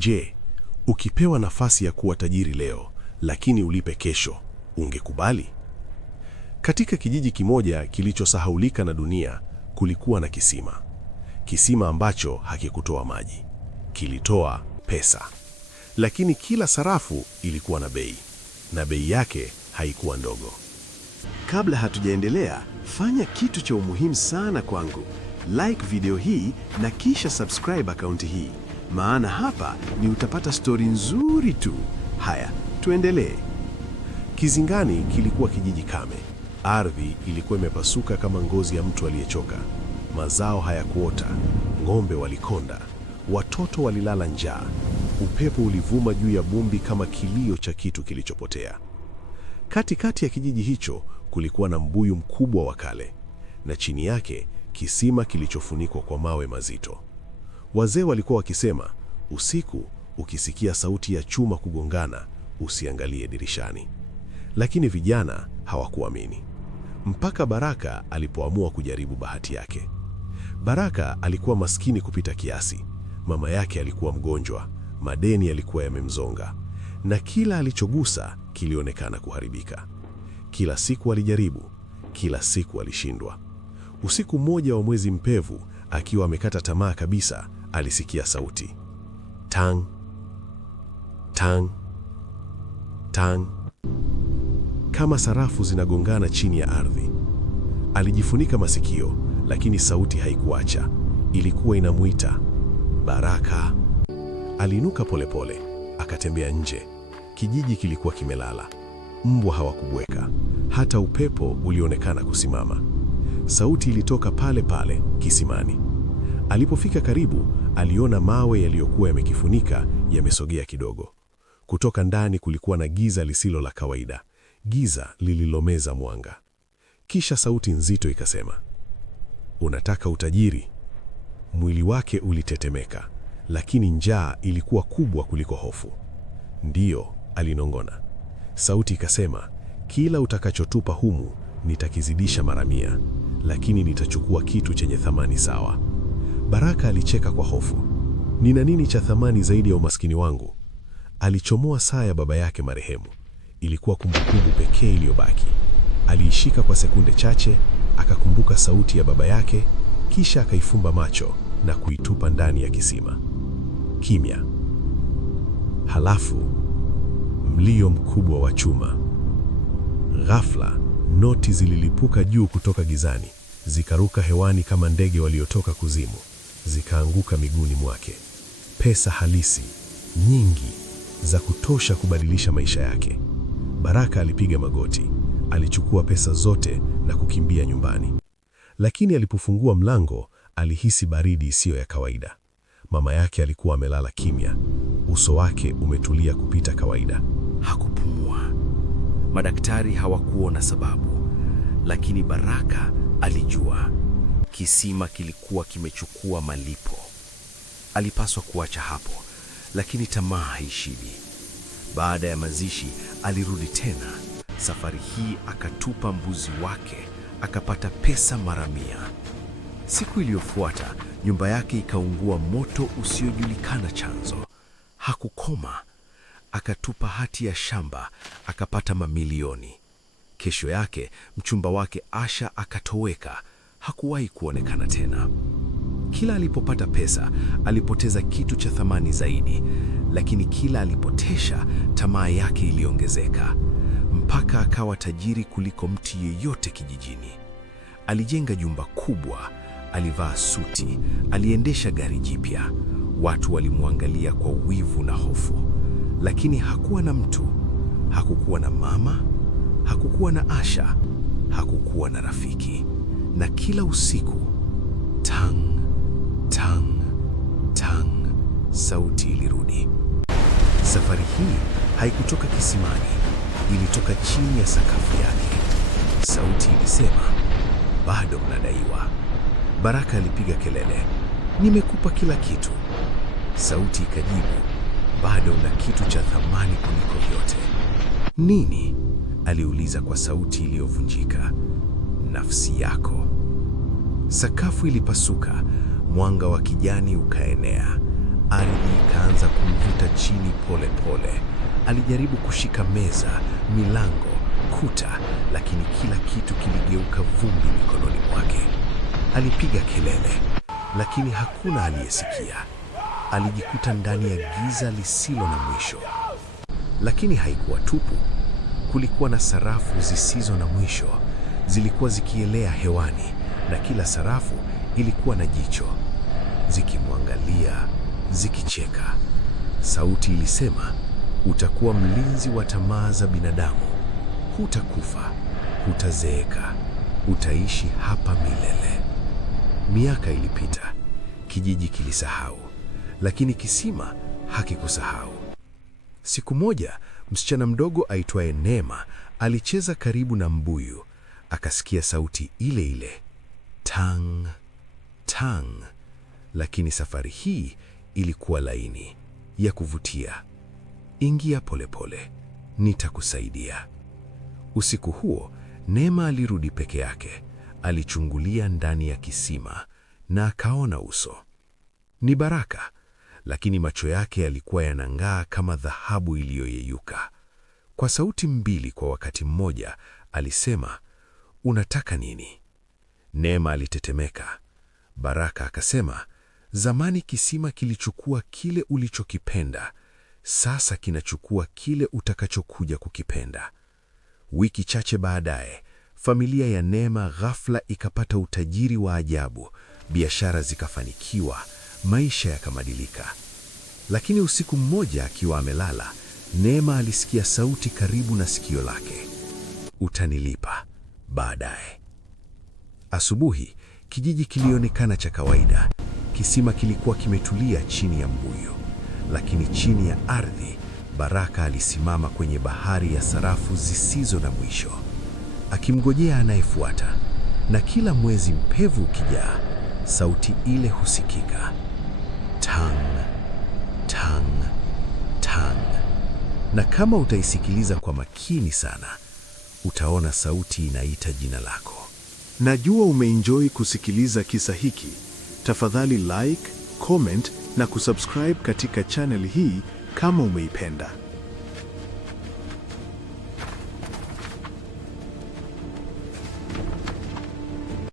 Je, ukipewa nafasi ya kuwa tajiri leo, lakini ulipe kesho, ungekubali? Katika kijiji kimoja kilichosahaulika na dunia, kulikuwa na kisima. Kisima ambacho hakikutoa maji, kilitoa pesa. Lakini kila sarafu ilikuwa na bei, na bei yake haikuwa ndogo. Kabla hatujaendelea, fanya kitu cha umuhimu sana kwangu. Like video hii na kisha subscribe akaunti hii. Maana hapa ni utapata stori nzuri tu. Haya, tuendelee. Kizingani kilikuwa kijiji kame. Ardhi ilikuwa imepasuka kama ngozi ya mtu aliyechoka. Mazao hayakuota, ng'ombe walikonda, watoto walilala njaa. Upepo ulivuma juu ya vumbi kama kilio cha kitu kilichopotea. Katikati ya kijiji hicho kulikuwa na mbuyu mkubwa wa kale, na chini yake kisima kilichofunikwa kwa mawe mazito. Wazee walikuwa wakisema, usiku ukisikia sauti ya chuma kugongana, usiangalie dirishani. Lakini vijana hawakuamini, mpaka Baraka alipoamua kujaribu bahati yake. Baraka alikuwa maskini kupita kiasi. Mama yake alikuwa mgonjwa, madeni yalikuwa yamemzonga, na kila alichogusa kilionekana kuharibika. Kila siku alijaribu, kila siku alishindwa. Usiku mmoja wa mwezi mpevu, akiwa amekata tamaa kabisa, alisikia sauti. Tang, tang, tang, kama sarafu zinagongana chini ya ardhi. Alijifunika masikio, lakini sauti haikuacha. Ilikuwa inamuita, Baraka. Aliinuka polepole, akatembea nje. Kijiji kilikuwa kimelala. Mbwa hawakubweka, hata upepo ulionekana kusimama. Sauti ilitoka pale pale kisimani. Alipofika karibu, aliona mawe yaliyokuwa yamekifunika yamesogea kidogo. Kutoka ndani kulikuwa na giza lisilo la kawaida, giza lililomeza mwanga. Kisha sauti nzito ikasema, unataka utajiri? Mwili wake ulitetemeka, lakini njaa ilikuwa kubwa kuliko hofu. Ndiyo, alinong'ona. Sauti ikasema, kila utakachotupa humu nitakizidisha mara 100, lakini nitachukua kitu chenye thamani sawa. Baraka alicheka kwa hofu. Nina nini cha thamani zaidi ya umaskini wangu? Alichomoa saa ya baba yake marehemu. Ilikuwa kumbukumbu pekee iliyobaki. Aliishika kwa sekunde chache, akakumbuka sauti ya baba yake, kisha akaifumba macho na kuitupa ndani ya kisima. Kimya. Halafu mlio mkubwa wa chuma. Ghafla noti zililipuka juu kutoka gizani, zikaruka hewani kama ndege waliotoka kuzimu, zikaanguka miguuni mwake. Pesa halisi, nyingi, za kutosha kubadilisha maisha yake. Baraka alipiga magoti, alichukua pesa zote na kukimbia nyumbani. Lakini alipofungua mlango, alihisi baridi isiyo ya kawaida. Mama yake alikuwa amelala kimya, uso wake umetulia kupita kawaida. Hakupumua. Madaktari hawakuona sababu, lakini Baraka alijua. Kisima kilikuwa kimechukua malipo. Alipaswa kuacha hapo, lakini tamaa haishibi. Baada ya mazishi, alirudi tena. Safari hii akatupa mbuzi wake, akapata pesa mara 100. Siku iliyofuata, nyumba yake ikaungua moto usiojulikana chanzo. Hakukoma. Akatupa hati ya shamba, akapata mamilioni. Kesho yake, mchumba wake Asha akatoweka. Hakuwahi kuonekana tena. Kila alipopata pesa, alipoteza kitu cha thamani zaidi, lakini kila alipotesha, tamaa yake iliongezeka, mpaka akawa tajiri kuliko mtu yeyote kijijini. Alijenga jumba kubwa, alivaa suti, aliendesha gari jipya. Watu walimwangalia kwa wivu na hofu, lakini hakuwa na mtu. Hakukuwa na mama, hakukuwa na Asha, hakukuwa na rafiki. Na kila usiku, tang, tang, tang, sauti ilirudi. Safari hii haikutoka kisimani, ilitoka chini ya sakafu yake. Sauti ilisema, bado mnadaiwa. Baraka alipiga kelele, nimekupa kila kitu. Sauti ikajibu, bado una kitu cha thamani kuliko vyote. Nini? Aliuliza kwa sauti iliyovunjika. Nafsi yako. Sakafu ilipasuka, Mwanga wa kijani ukaenea. Ardhi ikaanza kumvuta chini pole pole. Alijaribu kushika meza, milango, kuta, lakini kila kitu kiligeuka vumbi mikononi mwake. Alipiga kelele, lakini hakuna aliyesikia. Alijikuta ndani ya giza lisilo na mwisho. Lakini haikuwa tupu. Kulikuwa na sarafu zisizo na mwisho. Zilikuwa zikielea hewani, na kila sarafu ilikuwa na jicho, zikimwangalia, zikicheka. Sauti ilisema, utakuwa mlinzi wa tamaa za binadamu. Hutakufa, hutazeeka, utaishi hapa milele. Miaka ilipita, kijiji kilisahau, lakini kisima hakikusahau. Siku moja, msichana mdogo aitwaye Neema alicheza karibu na mbuyu. Akasikia sauti ile ile, tang tang, lakini safari hii ilikuwa laini, ya kuvutia. Ingia polepole, nitakusaidia. Usiku huo, Neema alirudi peke yake. Alichungulia ndani ya kisima na akaona uso. Ni Baraka, lakini macho yake yalikuwa yanang'aa kama dhahabu iliyoyeyuka. Kwa sauti mbili kwa wakati mmoja, alisema, unataka nini? Neema alitetemeka. Baraka akasema, zamani kisima kilichukua kile ulichokipenda, sasa kinachukua kile utakachokuja kukipenda. Wiki chache baadaye, familia ya Neema ghafla ikapata utajiri wa ajabu, biashara zikafanikiwa, maisha yakabadilika. Lakini usiku mmoja akiwa amelala, Neema alisikia sauti karibu na sikio lake, utanilipa baadaye. Asubuhi, kijiji kilionekana cha kawaida. Kisima kilikuwa kimetulia chini ya mbuyu, lakini chini ya ardhi, Baraka alisimama kwenye bahari ya sarafu zisizo na mwisho, akimngojea anayefuata. Na kila mwezi mpevu ukijaa, sauti ile husikika, tang tang tang. Na kama utaisikiliza kwa makini sana, utaona sauti inaita jina lako. Najua umeenjoy kusikiliza kisa hiki. Tafadhali like, comment na kusubscribe katika channel hii kama umeipenda.